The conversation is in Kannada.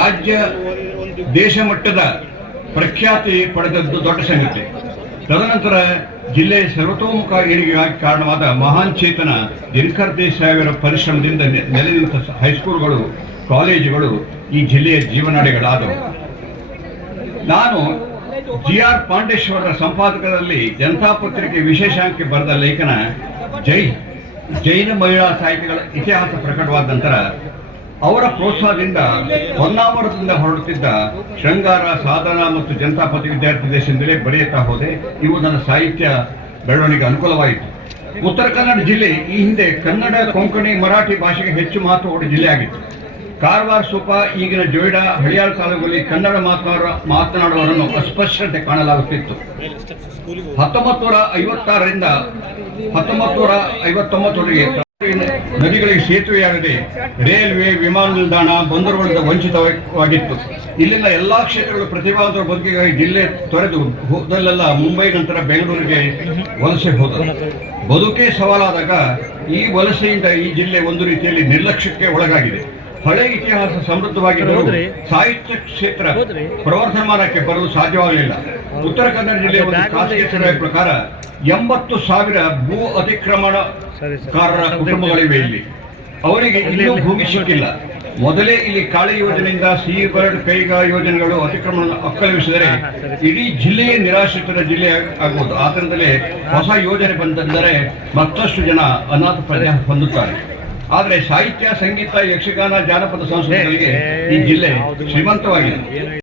ರಾಜ್ಯ ದೇಶ ಮಟ್ಟದ ಪ್ರಖ್ಯಾತಿ ಪಡೆದದ್ದು ದೊಡ್ಡ ಸಂಗತಿ. ತದನಂತರ ಜಿಲ್ಲೆಯ ಸರ್ವತೋಮುಖ ಏಳಿಗೆಗಾಗಿ ಕಾರಣವಾದ ಮಹಾನ್ ಚೇತನ ದಿನಕರ್ ದೇಸಾಯಿ ಅವರ ಪರಿಶ್ರಮದಿಂದ ನೆಲೆ ನಿಂತ ಹೈಸ್ಕೂಲ್ಗಳು, ಕಾಲೇಜುಗಳು ಈ ಜಿಲ್ಲೆಯ ಜೀವನಾಡಿಗಳಾದವು. ನಾನು ಜಿ.ಆರ್. ಪಾಂಡೇಶ್ವರರ ಸಂಪಾದಕರಲ್ಲಿ ಜನತಾ ಪತ್ರಿಕೆ ವಿಶೇಷಾಂಕ ಬರೆದ ಲೇಖನ ಜೈನ ಮಹಿಳಾ ಸಾಹಿತಿಗಳ ಇತಿಹಾಸ ಪ್ರಕಟವಾದ ನಂತರ ಅವರ ಪ್ರೋತ್ಸಾಹದಿಂದ ಹೊನ್ನಾವರದಿಂದ ಹೊರಡುತ್ತಿದ್ದ ಶೃಂಗಾರ, ಸಾಧನ ಮತ್ತು ಜನತಾ ಪತ್ರಿಕೆ ವಿದ್ಯಾರ್ಥಿ ದೇಶದಿಂದಲೇ ಬರೆಯುತ್ತಾ ಹೋದೆ. ಇವು ನನ್ನ ಸಾಹಿತ್ಯ ಬೆಳವಣಿಗೆ ಅನುಕೂಲವಾಯಿತು. ಉತ್ತರ ಕನ್ನಡ ಜಿಲ್ಲೆ ಈ ಹಿಂದೆ ಕನ್ನಡ, ಕೊಂಕಣಿ, ಮರಾಠಿ ಭಾಷೆಗೆ ಹೆಚ್ಚು ಮಹತ್ವ ಕೊಡ ಜಿಲ್ಲೆಯಾಗಿತ್ತು. ಕಾರವಾರ, ಸುಪ, ಈಗಿನ ಜೋಯಿಡಾ, ಹಳಿಯಾಳ ತಾಲೂಕಲ್ಲಿ ಕನ್ನಡ ಮಾತನಾಡುವವರನ್ನು ಅಸ್ಪಶ್ಯತೆ ಕಾಣಲಾಗುತ್ತಿತ್ತು. 1956ರಿಂದ 1959ವರೆಗೆ ನದಿಗಳಿಗೆ ಸೇತುವೆಯಾಗದೆ ರೈಲ್ವೆ, ವಿಮಾನ ನಿಲ್ದಾಣ, ಬಂದರುಗಳಿಂದ ವಂಚಿತವಾಗಿತ್ತು. ಇಲ್ಲಿನ ಎಲ್ಲಾ ಕ್ಷೇತ್ರಗಳು ಪ್ರತಿಭಾವಂತರ ಬದುಕಿಗಾಗಿ ಜಿಲ್ಲೆ ತೊರೆದು ಹೋದಲ್ಲೆಲ್ಲ ಮುಂಬೈ ನಂತರ ಬೆಂಗಳೂರಿಗೆ ವಲಸೆ ಹೋದರು. ಬದುಕೇ ಸವಾಲಾದಾಗ ಈ ವಲಸೆಯಿಂದ ಈ ಜಿಲ್ಲೆ ಒಂದು ರೀತಿಯಲ್ಲಿ ನಿರ್ಲಕ್ಷ್ಯಕ್ಕೆ ಒಳಗಾಗಿದೆ. ಹಳೆ ಇತಿಹಾಸ ಸಮೃದ್ಧವಾಗಿದ್ದರೂ ಸಾಹಿತ್ಯ ಕ್ಷೇತ್ರ ಪ್ರವರ್ಧಮಾನಕ್ಕೆ ಬರಲು ಸಾಧ್ಯವಾಗಲಿಲ್ಲ. ಉತ್ತರ ಕನ್ನಡ ಜಿಲ್ಲೆಯ ಒಂದು ಖಾಸಗಿ ಸರ್ವೆ ಪ್ರಕಾರ 80,000 ಭೂ ಅತಿಕ್ರಮಣಕಾರರ ಕುಟುಂಬಗಳಿವೆ. ಇಲ್ಲಿ ಅವರಿಗೆ ಇನ್ನೂ ಭೂಮಿ ಸಿಕ್ಕಿಲ್ಲ. ಮೊದಲೇ ಇಲ್ಲಿ ಕಾಳಿ ಯೋಜನೆಯಿಂದ C-2 ಕೈಗಾ ಯೋಜನೆಗಳು ಅತಿಕ್ರಮಣ ಒಕ್ಕಲಿಸಿದರೆ ಇಡೀ ಜಿಲ್ಲೆಯೇ ನಿರಾಶ್ರಿತರ ಜಿಲ್ಲೆ ಆಗಬಹುದು. ಆತರಿಂದಲೇ ಹೊಸ ಯೋಜನೆ ಬಂದರೆ ಮತ್ತಷ್ಟು ಜನ ಅನಾಥ ಪ್ರಜ್ಞೆ ಹೊಂದುತ್ತಾರೆ. ಆದರೆ ಸಾಹಿತ್ಯ, ಸಂಗೀತ, ಯಕ್ಷಗಾನ, ಜಾನಪದ ಸಂಸ್ಕೃತಿಗಳಿಗೆ ಈ ಜಿಲ್ಲೆ ಶ್ರೀಮಂತವಾಗಿದೆ.